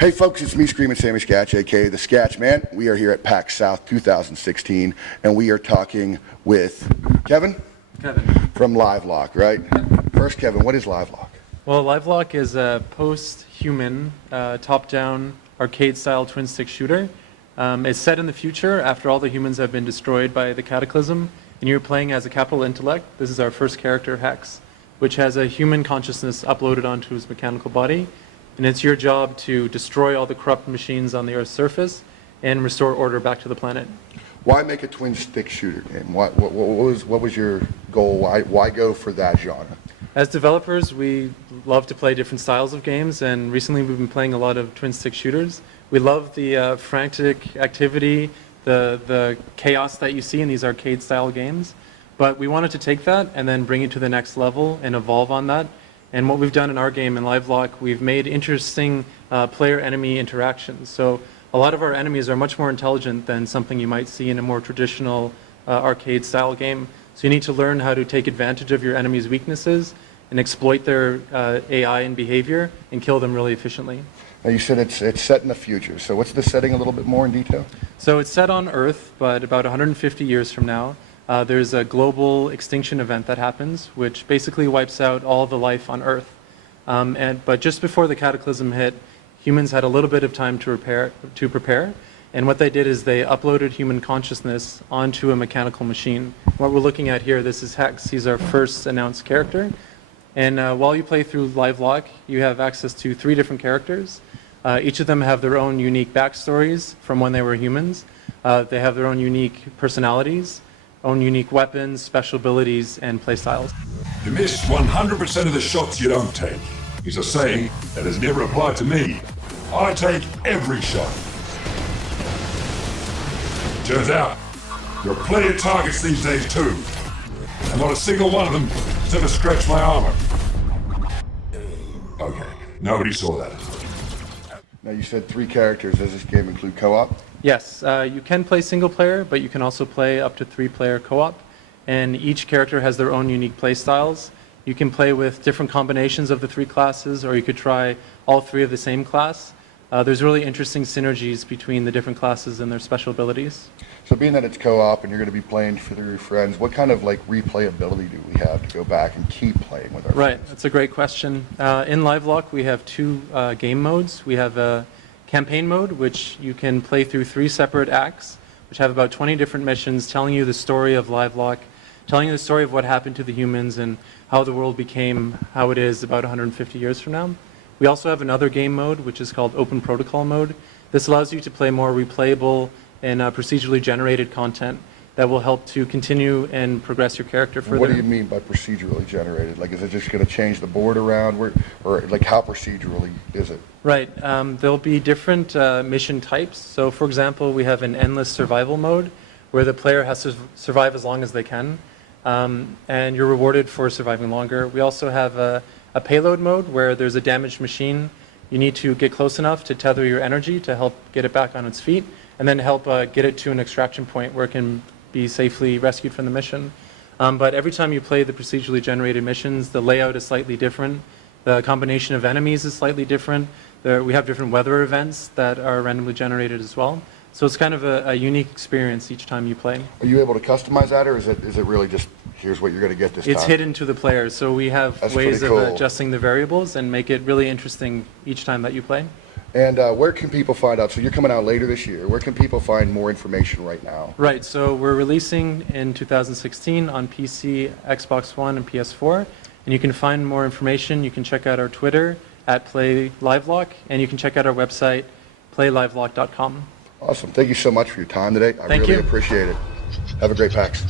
Hey folks, it's me, Screaming Sammy Skatch, aka the Skatch Man. We are here at PAX South 2016, and we are talking with Kevin from Livelock, right? First, Kevin, what is Livelock? Well, Livelock is a post-human, top-down, arcade-style twin-stick shooter. It's set in the future after all the humans have been destroyed by the Cataclysm, and you're playing as a capital intellect. This is our first character, Hex, which has a human consciousness uploaded onto his mechanical body. And it's your job to destroy all the corrupt machines on the Earth's surface and restore order back to the planet. Why make a twin-stick shooter game? What was your goal? Why go for that genre? As developers, we love to play different styles of games, and recently we've been playing a lot of twin-stick shooters. We love the frantic activity, the chaos that you see in these arcade-style games, but we wanted to take that and then bring it to the next level and evolve on that. And what we've done in our game in Livelock, we've made interesting player-enemy interactions. So a lot of our enemies are much more intelligent than something you might see in a more traditional arcade-style game. So you need to learn how to take advantage of your enemy's weaknesses and exploit their AI and behavior and kill them really efficiently. Now you said it's set in the future. So what's the setting a little bit more in detail? So it's set on Earth, but about 150 years from now. There's a global extinction event that happens, which basically wipes out all the life on Earth. But just before the cataclysm hit, humans had a little bit of time to prepare. And what they did is they uploaded human consciousness onto a mechanical machine. What we're looking at here, this is Hex. He's our first announced character. And while you play through Livelock, you have access to 3 different characters. Each of them have their own unique backstories from when they were humans. They have their own unique personalities, own unique weapons, special abilities, and playstyles. You miss 100% of the shots you don't take. It's a saying that has never applied to me. I take every shot. Turns out, there are plenty of targets these days too. And not a single one of them has ever scratched my armor. Okay, nobody saw that. Now you said 3 characters. Does this game include co-op? Yes, you can play single player, but you can also play up to 3-player co-op. And each character has their own unique play styles. You can play with different combinations of the 3 classes, or you could try all 3 of the same class. There's really interesting synergies between the different classes and their special abilities. So being that it's co-op and you're going to be playing for your friends, what kind of replayability do we have to go back and keep playing with our friends? Right, that's a great question. In Livelock, we have 2 game modes. We have a campaign mode, which you can play through 3 separate acts, which have about 20 different missions telling you the story of Livelock, telling you the story of what happened to the humans and how the world became how it is about 150 years from now. We also have another game mode, which is called Open Protocol mode. This allows you to play more replayable and procedurally generated content that will help to continue and progress your character further. What do you mean by procedurally generated? Is it just going to change the board around? Or how procedurally is it? Right. There'll be different mission types. So for example, we have an endless survival mode where the player has to survive as long as they can. And you're rewarded for surviving longer. We also have a payload mode where there's a damaged machine. You need to get close enough to tether your energy to help get it back on its feet, and then help get it to an extraction point where it can be safely rescued from the mission. But every time you play the procedurally generated missions, the layout is slightly different. The combination of enemies is slightly different. We have different weather events that are randomly generated as well. So it's kind of a unique experience each time you play. Are you able to customize that, or is it really just, here's what you're going to get this time? It's hidden to the player, so we have ways of adjusting the variables and make it really interesting each time that you play. And where can people find out? So you're coming out later this year. Where can people find more information right now? Right, so we're releasing in 2016 on PC, Xbox One, and PS4. And you can find more information. You can check out our Twitter @PlayLivelock, and you can check out our website, playlivelock.com. Awesome. Thank you so much for your time today. I really appreciate it. Have a great PAX.